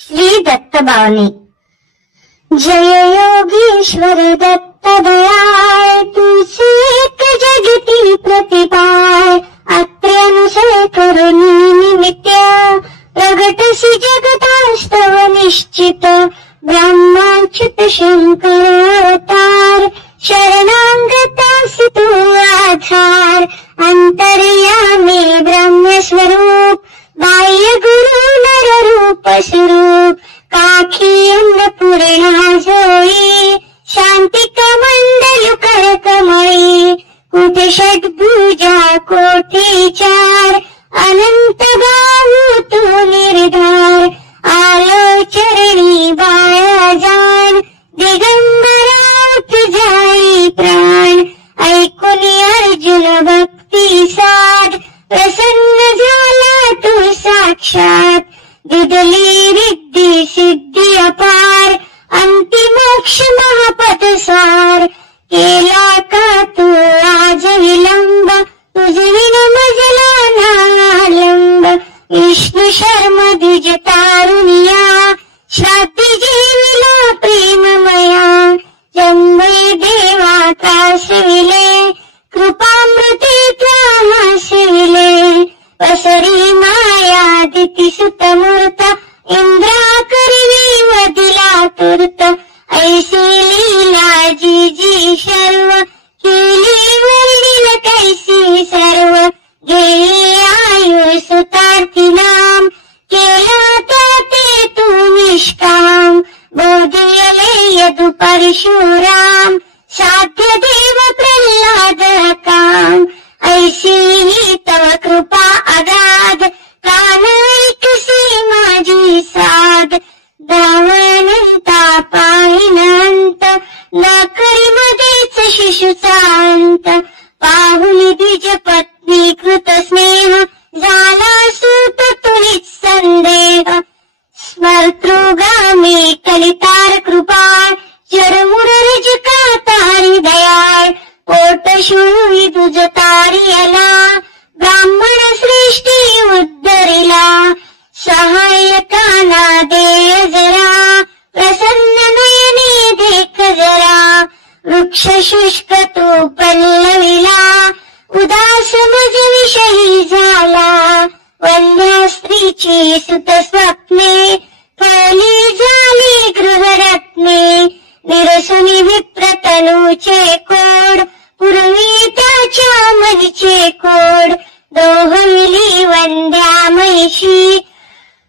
श्री दत्तबावनी। जय योगीश्वर दत्त दयाळ, तुझे एक जगती प्रतिपाळ। अत्र्यानुसय करुणी निमित्त, प्रगटसी जगतास्तव निश्चित। ब्रह्माच्युत शंकर अवतार, शरणांगतासी तू आधार। अंतर्यामी ब्रह्मस्वरूप, बाह्य गुरु नर रूप स्वरूप। काखी अन्नपूर्णा जोई, शांती कमंडलु कर कमळी। कुठे षड्भुजा कोठे चार, अनंत बाहू तू निर्धार। आलो चरणी बाळा जाण, दिगंबरा तुझाई प्राण। ऐकून अर्जुन भक्ती साध, प्रसन्न झाला तू साक्षात। दिदली रिद्धी सिद्धी अपार, अंती मोक्ष महापद सार। केला का तू आज विलंब, तुझविन मजला नालंब। विष्णू शर्म द्विज तारुणिया, श्राद्धी जेविला प्रेममया। जन्मे देवा त्रासविले, कृपामृते त्वा हासिविले। पसरी माया दिती सुतमूर्त, इंद्रा करवी वदिला तूर्त। ऐसी लीला जी जी शर्व, केली वर्णिल कैसी सर्व। गेली आयु सुतार्थी नाम, केला त्याते तू निष्काम। बोधिले यदु परशुराम, साध्य देव प्रल्हाद काम। ऐसी ही तव कृपा अगाध, कान ऐकसी माझी साध। धावनंता पाहिनंत, न करी मध्येच शिशुचा अंत। पाहुनी द्विज पत्नी कृत स्नेह, झाला सूत तुलीच संदेह। स्मर्तृगामी कलितार कृपाळ, चरमुरज का तारी दयाळ। पोट शुळी तुझ तारी आला, ब्राह्मण सृष्टी उद्धरिला। सहाय्यकाना दे जरा, प्रसन्न नयने देख जरा। वृक्ष शुष्क तू पल्लविला, उदास मज विषयी झाला। वंध्या स्त्रीची सुत स्वप्ने, फळली झाली गृहरत्ने। निरसुनी विप्रतनूचे कोड, पूर्वी त्याच्या मनीचे कोड। दोहविली वंद्या महिषी,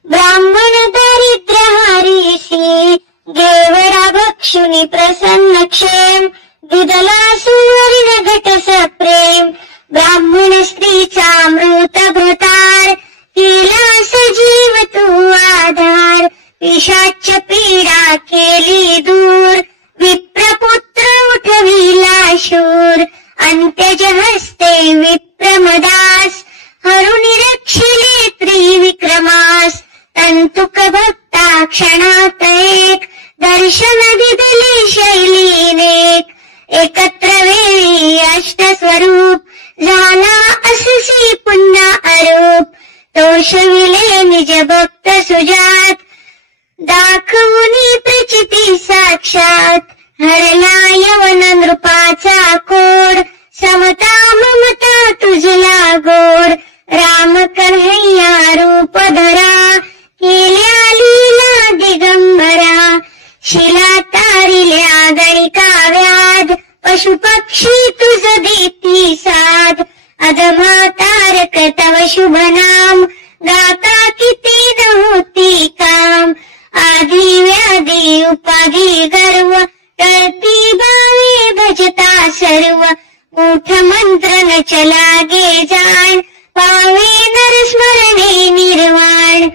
ब्राह्मण दारिद्र्य हारीसी। देवरा भक्षुनी प्रसन्न क्षेम, दिदला सुवर्ण घट सप्रेम। ब्राह्मण स्त्रीचा मृत भ्रतार, केला सजीव तू आधार। पिशाच पीडा केली दूर, विप्रपुत्र उठविला शूर। अंत्यज हस्ते विप्रमदास, हरुणी रक्षिले त्रिविक्रमास। तंतुक भक्ता क्षणात एक, दर्शन दिदले शैलीनेक। एकत्र वेळी अष्टस्वरूप, झाला अससी पुन्हा अरूप। तोषविले निज भक्त सुजात, दाखवुनी प्रचिती साक्षात। हरला यवन नृपाचा कोड, समता ममता तुझला गोड। राम कन्हैया रूप धरा, केल्या लीला दिगंबरा। शिला तारिल्या गणिका व्याध, पशु पक्षी तुझ देती साध। अधमा तारक तव शुभ नाम, गाता किती न होती काम। आधी व्याधी उपाधी गर्व, करती भावे भजता सर्व। मूठ मंत्र न चलागे जाण, पावे नर स्मरणे निर्वाण।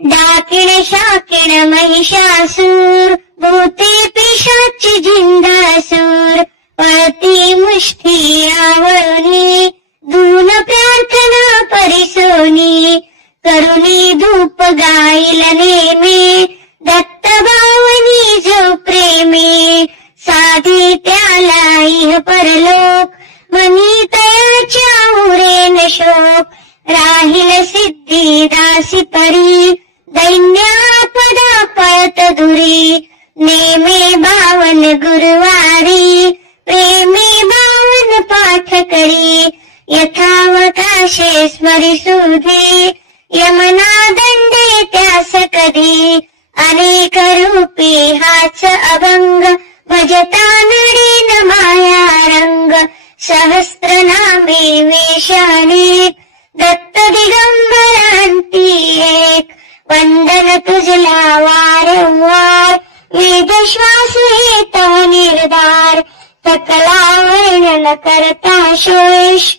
डाकिण शाकिण महिषासूर, भूते पिशाच जिंदासूर। पळती मुष्ठी आवळणी, धून प्रार्थना परिसोनी। करुणी धूप गाईल नेमे, दत्त भावनी जो प्रेमे। साधी त्याला इह परलोक, मनी तयाच्या उरेन शोक। राहील सिद्धी दासी परी, दैन्या करत धुरी, नेमे 52 गुरुवारी, प्रेमे 52 पाठ करी, यथावकाशे स्मरिसुधी, यमना दंडे त्यास कधी, अनेक रूपी हाच अभंग, भजता नडीन माया रंग, सहस्त्रनामी वेशाने, दत्त दिगंबरांती एक, वंदन तुझला वारंवार, वेद श्वास येता निर्धार, सकला वर्णन करता शोष,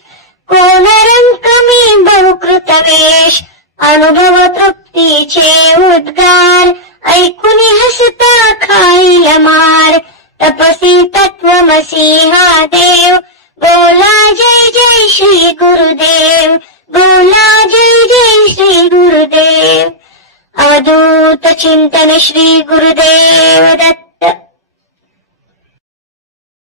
कोण रंक मी बहुकृत वेश, अनुभव तृप्तीचे उद्गार, ऐकून हसता खाईल मार, तपसी तत्वमसी हा देव, बोला जय जय श्री गुरुदेव, बोला जय जय श्री गुरुदेव. अवधूत चिंतन श्री गुरुदेव दत्त.